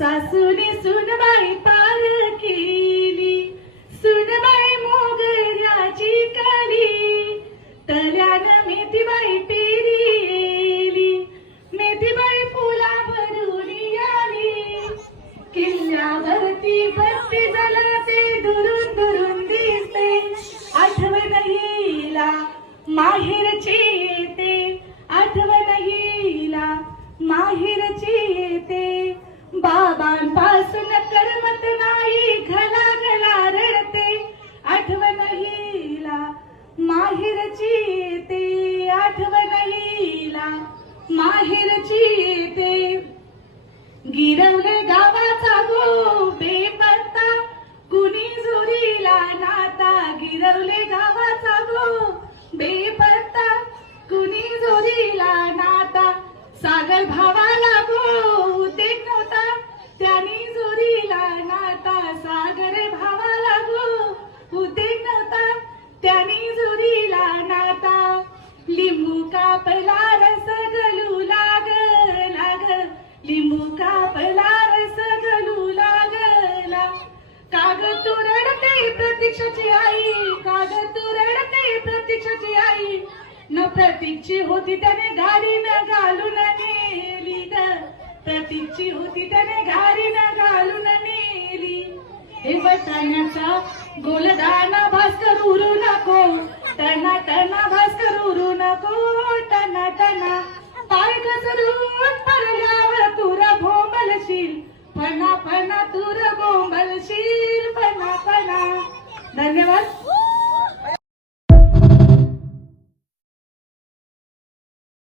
सासूने सुनबाई पार केली, सुनबाई मोगऱ्याची कली, तल्यानं मेथीबाई पेरीली, मेथीबाई फुला भरून आली, किल्ल्यावरती बत्ती जळते दुरून दुरून दिसते, आठवण हिला माहेरची येते, आठवण हिला माहेरची येते, बाबांपासून करमत नाही घला घला रडते, आठवण हिला माहेरची येते, आठवण हिला माहेरची येते. गिरवले गावाचा गो बेपत्ता, कुणी जोरीला नाता, गिरवले गावाचा गो बेपत्ता, कुणी जोरीला नाता, सागर भावाला गो उद्देक नव्हता, त्यानी जोरीला नाता, सागर भावाला गो उद्देक नव्हता, त्यानी जोरीला नाता, लिंबू कापला रस गलू लाग लाग, लिंबू कापला रस गलू लागला, कागद तू रडते प्रतीक्षाची आई, कागद तू रडते प्रतीक्षाची आई, न प्रतीक्षी होती त्याने गाडीनं घालून नेली ग, प्रतीक्षी होती त्याने गाडीनं घालून नेली. हे वटाण्याचा गोलदाना भास्कर उरू नको, टना टना भास्कर उरू नको, टना टना पाय घसरून पडल्यावर तुरा भोंबलशील, फना फना तुर बोंबलशील, फना फना. धन्यवाद.